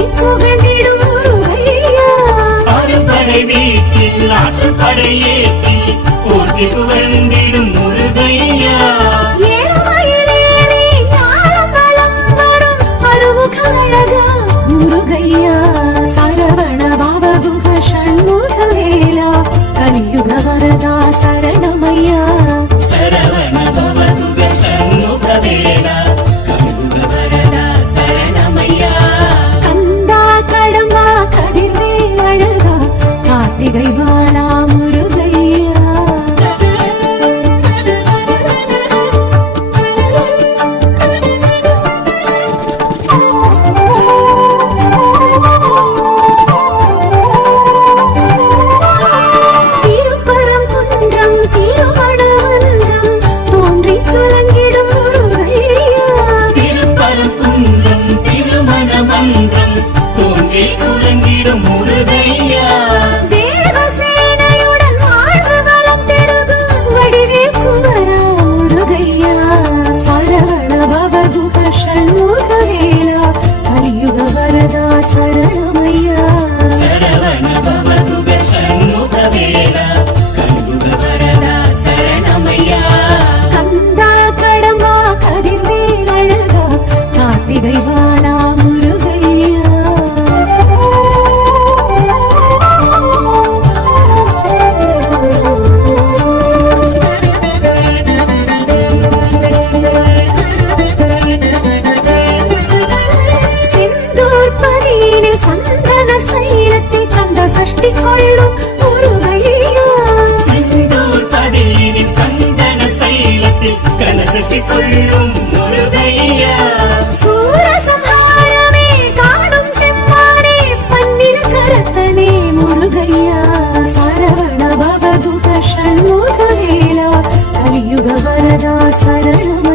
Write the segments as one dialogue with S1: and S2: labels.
S1: போற்றி புகழ்ந்திடும்
S2: அறுபடை வீட்டில் ஆற்றுப்படையே போற்றி
S1: புகழ் கொள்ளும் முருகையா சூரசம்ஹாரமே காடும் செம்மானே பன்னிர சரணம்.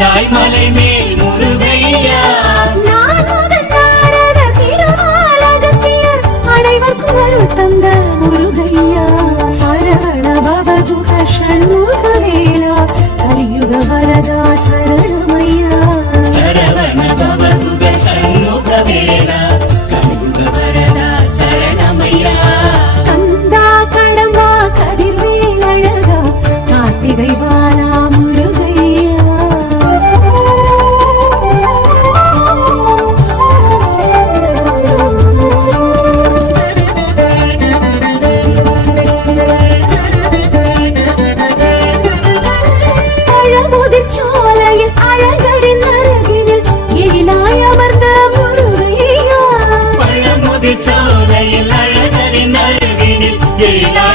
S1: മലമേ
S2: Lila.